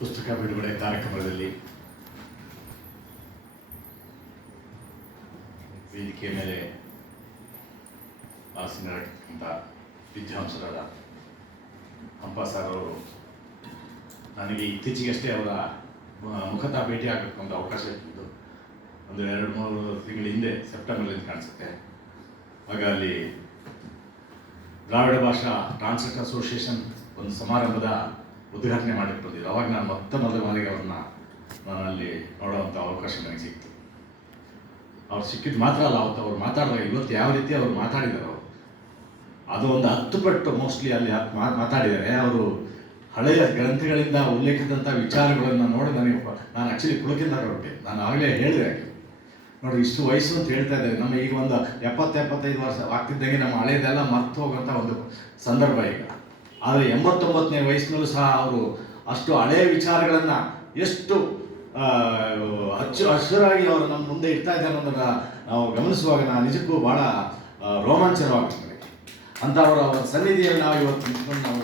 ಪುಸ್ತಕ ಬಿಡುಗಡೆ ಕಾರ್ಯಕ್ರಮದಲ್ಲಿ ವೇದಿಕೆಯ ಮೇಲೆ ಆಸೀನರಾಗಿರ್ತಕ್ಕಂಥ ವಿದ್ವಾಂಸರಾದ ಹಂಪ ಸರ್ ಅವರು ನನಗೆ ಇತ್ತೀಚೆಗಷ್ಟೇ ಅವರ ಮುಖತಃ ಭೇಟಿ ಆಗಬೇಕು ಒಂದು ಅವಕಾಶ ಇತ್ತು. ಒಂದು 2-3 ತಿಂಗಳ ಹಿಂದೆ ಸೆಪ್ಟೆಂಬರ್ಲಿಂದ ಕಾಣಿಸುತ್ತೆ. ಆಗ ಅಲ್ಲಿ ದ್ರಾವಿಡ ಭಾಷಾ ಟ್ರಾನ್ಸ್ಲೇಟರ್ ಅಸೋಸಿಯೇಷನ್ ಒಂದು ಸಮಾರಂಭದ ಉದ್ಘಾಟನೆ ಮಾಡಿರ್ತಿದ್ದರು. ಅವಾಗ ನಾನು ಮೊದಲ ಬಾರಿಗೆ ಅವ್ರನ್ನ ನಾನು ಅಲ್ಲಿ ನೋಡುವಂಥ ಅವಕಾಶ ನನಗೆ ಸಿಕ್ತು. ಅವ್ರು ಸಿಕ್ಕಿದ್ದು ಮಾತ್ರ ಅಲ್ಲ, ಅವತ್ತು ಅವ್ರು ಮಾತಾಡಿದಾಗ ಇವತ್ತು ಯಾವ ರೀತಿ ಅವರು ಮಾತಾಡಿದಾರೋ ಅದು ಒಂದು 10 ಪಟ್ಟು ಮೋಸ್ಟ್ಲಿ ಅಲ್ಲಿ ಮಾತಾಡಿದ್ದಾರೆ. ಅವರು ಹಳೆಯ ಗ್ರಂಥಗಳಿಂದ ಉಲ್ಲೇಖಿಸಿದಂಥ ವಿಚಾರಗಳನ್ನು ನೋಡಿ ನಾನು ಆ್ಯಕ್ಚುಲಿ ಪುಳಕಿಂದ ಹೊರಟೆ. ನಾನು ಆಗಲೇ ಹೇಳಿದೆ, ನೋಡಿ ಇಷ್ಟು ವಯಸ್ಸು ಅಂತ ಹೇಳ್ತಾ ಇದ್ದಾರೆ. ನಮ್ಮ ಈಗ ಒಂದು 70-75 ವರ್ಷ ಆಗ್ತಿದ್ದಂಗೆ ನಮ್ಮ ಹಳೆಯದೆಲ್ಲ ಮರ್ತು ಹೋಗೋಂಥ ಒಂದು ಸಂದರ್ಭ ಈಗ. ಆದರೆ 89ನೇ ವಯಸ್ಸಿನಲ್ಲೂ ಸಹ ಅವರು ಅಷ್ಟು ಹಳೆಯ ವಿಚಾರಗಳನ್ನು ಎಷ್ಟು ಹಸಿರಾಗಿ ಅವರು ನಮ್ಮ ಮುಂದೆ ಇಡ್ತಾ ಇದ್ದಾರೆ ಅನ್ನೋದನ್ನು ನಾವು ಗಮನಿಸುವಾಗ ನಾನು ನಿಜಕ್ಕೂ ಭಾಳ ರೋಮಾಂಚನವಾಗ್ತದೆ. ಅಂಥವರ ಸನ್ನಿಧಿಯಲ್ಲಿ ನಾವು ಇವತ್ತು ನಿಂತ್ಕೊಂಡು ನಾವು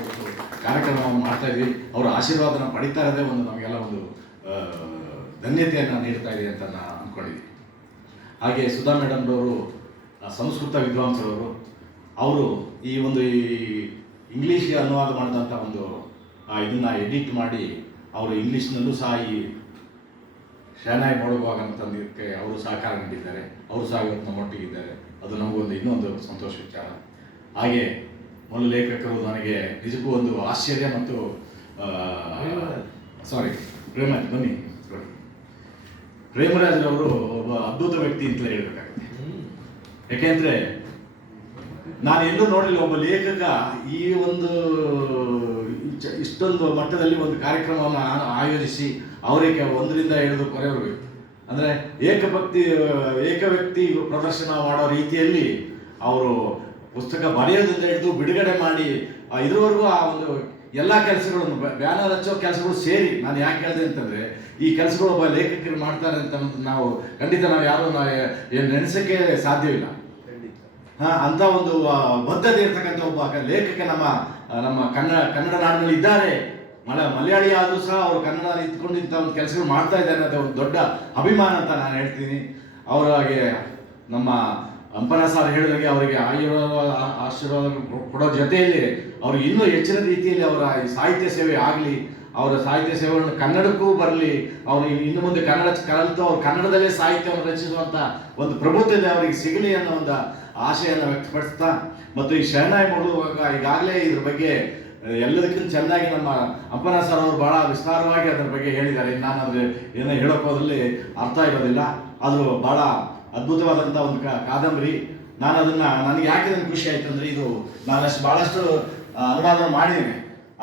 ಕಾರ್ಯಕ್ರಮವನ್ನು ಮಾಡ್ತಾ ಇದ್ವಿ. ಅವರ ಆಶೀರ್ವಾದನ ಪಡಿತಾ ಇರೋದೇ ಒಂದು ನಮಗೆಲ್ಲ ಒಂದು ಧನ್ಯತೆಯನ್ನು ನೀಡ್ತಾ ಇದೆ ಅಂತ ನಾನು ಅಂದ್ಕೊಂಡಿದ್ದೀನಿ. ಹಾಗೆ ಸುಧಾ ಮೇಡಮ್ರವರು ಸಂಸ್ಕೃತ ವಿದ್ವಾಂಸರವರು, ಅವರು ಈ ಇಂಗ್ಲೀಷ್ಗೆ ಅನುವಾದ ಮಾಡಿದಂಥ ಒಂದು ಇದನ್ನು ಎಡಿಟ್ ಮಾಡಿ ಅವರು ಇಂಗ್ಲೀಷ್ನಲ್ಲೂ ಸಹ ಈ ಶಹನಾಯಿ ಮೊಳಗುವಾಗ ಅಂತಂದಕ್ಕೆ ಅವರು ಸಹಕಾರ ನೀಡಿದ್ದಾರೆ. ಅವರು ಸಹ ಇವತ್ತು ನಮ್ಮೊಟ್ಟಿಗಿದ್ದಾರೆ. ಅದು ನಮಗೊಂದು ಇನ್ನೊಂದು ಸಂತೋಷ ವಿಚಾರ. ಹಾಗೆ ಮೂಲ ಲೇಖಕರು ನನಗೆ ನಿಜಕ್ಕೂ ಒಂದು ಆಶ್ಚರ್ಯ ಮತ್ತು ಪ್ರೇಮರಾಜ್ ಬನ್ನಿ ಪ್ರೇಮರಾಜ್ರವರು ಒಬ್ಬ ಅದ್ಭುತ ವ್ಯಕ್ತಿ ಅಂತಲೇ ಹೇಳ್ಬೇಕಾಗುತ್ತೆ. ಯಾಕೆಂದರೆ ನಾನು ಎಲ್ಲೂ ನೋಡಲಿಲ್ಲ ಒಬ್ಬ ಲೇಖಕ ಈ ಒಂದು ಇಷ್ಟೊಂದು ಮಟ್ಟದಲ್ಲಿ ಒಂದು ಕಾರ್ಯಕ್ರಮವನ್ನು ಆಯೋಜಿಸಿ ಅವರಿಗೆ 1ರಿಂದ 7 ಕೊನೆಯವರೆಗೂ ಅಂದರೆ ಏಕವ್ಯಕ್ತಿ ಪ್ರದರ್ಶನ ಮಾಡೋ ರೀತಿಯಲ್ಲಿ ಅವರು ಪುಸ್ತಕ ಬರೆಯೋದ್ರಿಂದ ಹಿಡಿದು ಬಿಡುಗಡೆ ಮಾಡಿ ಇದುವರೆಗೂ ಆ ಒಂದು ಎಲ್ಲ ಕೆಲಸಗಳನ್ನು ಬ್ಯಾನರ್ ಹಚ್ಚೋ ಕೆಲಸಗಳು ಸೇರಿ ನಾನು ಯಾಕೆ ಹೇಳಿದೆ ಅಂತಂದರೆ ಈ ಕೆಲಸಗಳು ಒಬ್ಬ ಲೇಖಕರು ಮಾಡ್ತಾರೆ ಅಂತ ನಾವು ಖಂಡಿತ ನಾವು ಯಾರು ನೆನೆಸೋಕ್ಕೆ ಸಾಧ್ಯವಿಲ್ಲ. ಅಂಥ ಒಂದು ಬದ್ಧತೆ ಇರ್ತಕ್ಕಂಥ ಒಬ್ಬ ಲೇಖಕ ನಮ್ಮ ಕನ್ನಡ ನಾಡಿನಲ್ಲಿ ಇದ್ದಾರೆ. ಮಲಯಾಳಿ ಆದರೂ ಸಹ ಅವರು ಕನ್ನಡ ಇಟ್ಕೊಂಡು ಇಂಥ ಒಂದು ಕೆಲಸಗಳು ಮಾಡ್ತಾ ಇದ್ದಾರೆ ಅನ್ನೋದು ಒಂದು ದೊಡ್ಡ ಅಭಿಮಾನ ಅಂತ ನಾನು ಹೇಳ್ತೀನಿ. ಅವರಾಗೆ ನಮ್ಮ ಹಂಪನ ಸಾರ್ ಹೇಳಿದಾಗೆ ಅವರಿಗೆ ಆಶೀರ್ವಾದ ಕೊಡೋ ಜೊತೆಯಲ್ಲಿ ಅವ್ರಿಗೆ ಇನ್ನೂ ಹೆಚ್ಚಿನ ರೀತಿಯಲ್ಲಿ ಅವರ ಸಾಹಿತ್ಯ ಸೇವೆ ಆಗಲಿ, ಅವರ ಸಾಹಿತ್ಯ ಸೇವೆಗಳನ್ನು ಕನ್ನಡಕ್ಕೂ ಬರಲಿ, ಅವರು ಇನ್ನು ಮುಂದೆ ಕನ್ನಡ ಕಲಿತು ಅವ್ರು ಕನ್ನಡದಲ್ಲೇ ಸಾಹಿತ್ಯವನ್ನು ರಚಿಸುವಂಥ ಒಂದು ಪ್ರಭುತ್ವತೆ ಅವರಿಗೆ ಸಿಗಲಿ ಅನ್ನೋ ಒಂದು ಆಶೆಯನ್ನು ವ್ಯಕ್ತಪಡಿಸ್ತಾ, ಮತ್ತು ಈ ಶಹನಾಯಿ ಮೊಳಗುವಾಗ ಈಗಾಗಲೇ ಇದ್ರ ಬಗ್ಗೆ ಎಲ್ಲದಕ್ಕಿಂತ ಚೆನ್ನಾಗಿ ನಮ್ಮ ಹಂಪನ ಸರ್ ಅವರು ಭಾಳ ವಿಸ್ತಾರವಾಗಿ ಅದರ ಬಗ್ಗೆ ಹೇಳಿದ್ದಾರೆ. ನಾನು ಅದ್ರ ಏನೋ ಹೇಳೋಕೆ ಹೋದಲ್ಲಿ ಅರ್ಥ ಇರೋದಿಲ್ಲ. ಅದು ಭಾಳ ಅದ್ಭುತವಾದಂಥ ಒಂದು ಕಾದಂಬರಿ. ನಾನು ನನಗೆ ಯಾಕೆ ನನಗೆ ಖುಷಿ ಆಯಿತು ಅಂದರೆ ಇದು ನಾನು ಭಾಳಷ್ಟು ಅನುವಾದ ಮಾಡಿದ್ದೇನೆ.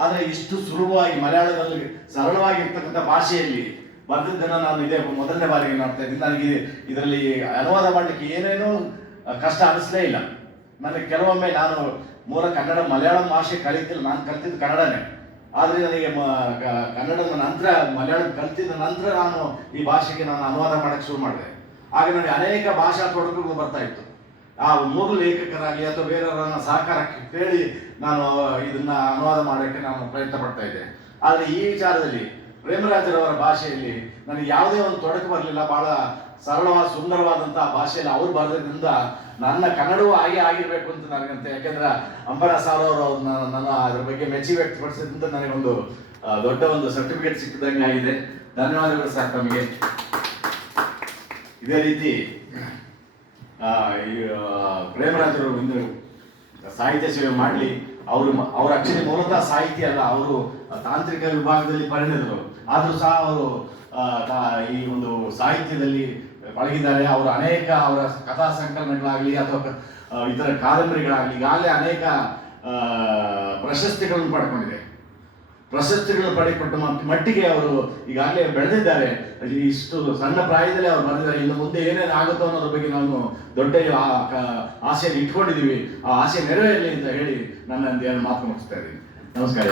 ಆದರೆ ಇಷ್ಟು ಸುಲಭವಾಗಿ ಮಲಯಾಳದಲ್ಲಿ ಸರಳವಾಗಿರ್ತಕ್ಕಂಥ ಭಾಷೆಯಲ್ಲಿ ಬರೆದಿದ್ದನ್ನು ನಾನು ಇದೇ ಮೊದಲನೇ ಬಾರಿಗೆ ನೋಡ್ತಾ ಇದ್ದೀನಿ. ನನಗೆ ಇದರಲ್ಲಿ ಅನುವಾದ ಮಾಡಲಿಕ್ಕೆ ಏನೇನೂ ಕಷ್ಟ ಅನಿಸಲೇ ಇಲ್ಲ. ನನಗೆ ಕೆಲವೊಮ್ಮೆ ನಾನು ಮೂಲ ಕನ್ನಡ ಮಲಯಾಳಂ ಭಾಷೆ ಕಲಿತಿಲ್ಲ, ನಾನು ಕಲ್ತಿದ್ದು ಕನ್ನಡನೇ. ಆದರೆ ನನಗೆ ಕನ್ನಡದ ನಂತರ ಮಲಯಾಳಂ ಕಲ್ತಿದ್ದ ನಂತರ ನಾನು ಈ ಭಾಷೆಗೆ ನಾನು ಅನುವಾದ ಮಾಡೋಕ್ಕೆ ಶುರು ಮಾಡಿದೆ. ಆಗ ನನಗೆ ಅನೇಕ ಭಾಷಾ ತೊಡಕುಗಳು ಬರ್ತಾ ಇತ್ತು. ಆ 3 ಲೇಖಕರಾಗಲಿ ಅಥವಾ ಬೇರೆಯವರನ್ನ ಸಹಕಾರಕ್ಕೆ ಕೇಳಿ ನಾನು ಇದನ್ನ ಅನುವಾದ ಮಾಡೋಕ್ಕೆ ನಾನು ಪ್ರಯತ್ನ ಪಡ್ತಾ ಇದ್ದೆ. ಆದರೆ ಈ ವಿಚಾರದಲ್ಲಿ ಪ್ರೇಮರಾಜರವರ ಭಾಷೆಯಲ್ಲಿ ನನಗೆ ಯಾವುದೇ ಒಂದು ತೊಡಕು ಬರಲಿಲ್ಲ. ಭಾಳ ಸರಳವಾದ ಸುಂದರವಾದಂಥ ಭಾಷೆಯಲ್ಲಿ ಅವ್ರು ಬರೆದ್ರಿಂದ ನನ್ನ ಕನ್ನಡವೂ ಹಾಗೆ ಆಗಿರಬೇಕು ಅಂತ ನನಗಂತೆ. ಯಾಕೆಂದ್ರೆ ಹಂಪನ ಸಾರ್ ಅವರು ನನ್ನ ಅದ್ರ ಬಗ್ಗೆ ಮೆಚ್ಚಿ ವ್ಯಕ್ತಪಡಿಸಿದ್ರಿಂದ ನನಗೊಂದು ದೊಡ್ಡ ಒಂದು ಸರ್ಟಿಫಿಕೇಟ್ ಸಿಕ್ಕಿದಂಗೆ ಆಗಿದೆ. ಧನ್ಯವಾದಗಳು ಸರ್ ತಮಗೆ. ಇದೇ ರೀತಿ ಪ್ರೇಮರಾಜರು ಒಂದು ಸಾಹಿತ್ಯ ಸೇವೆ ಮಾಡಲಿ. ಅವರು ಆಕ್ಚುಲಿ ಮೂಲತಃ ಸಾಹಿತ್ಯ ಅಲ್ಲ, ಅವರು ತಾಂತ್ರಿಕ ವಿಭಾಗದಲ್ಲಿ ಪರಿಣಿತರು. ಆದರೂ ಸಹ ಅವರು ಈ ಒಂದು ಸಾಹಿತ್ಯದಲ್ಲಿ ಪಳಗಿದ್ದಾರೆ. ಅವರು ಅನೇಕ ಅವರ ಕಥಾ ಸಂಕಲನಗಳಾಗಲಿ ಅಥವಾ ಇತರ ಕಾದಂಬರಿಗಳಾಗಲಿ ಈಗಾಗಲೇ ಅನೇಕ ಪ್ರಶಸ್ತಿಗಳನ್ನು ಪಡೆದುಕೊಟ್ಟ ಮಟ್ಟಿಗೆ ಅವರು ಈಗಾಗಲೇ ಬೆಳೆದಿದ್ದಾರೆ. ಇಷ್ಟು ಸಣ್ಣ ಪ್ರಾಯದಲ್ಲಿ ಅವರು ಬರೆದಿದ್ದಾರೆ. ಇನ್ನು ಮುಂದೆ ಏನೇನು ಆಗುತ್ತೋ ಅನ್ನೋದ್ರ ಬಗ್ಗೆ ನಾವು ದೊಡ್ಡ ಆಸೆಯನ್ನು ಇಟ್ಕೊಂಡಿದ್ದೀವಿ. ಆ ಆಸೆ ನೆರವೇರಲಿ ಅಂತ ಹೇಳಿ ನನ್ನ ಮಾತು ಮುಗಿಸ್ತಾ ಇದ್ದೀನಿ. ನಮಸ್ಕಾರ.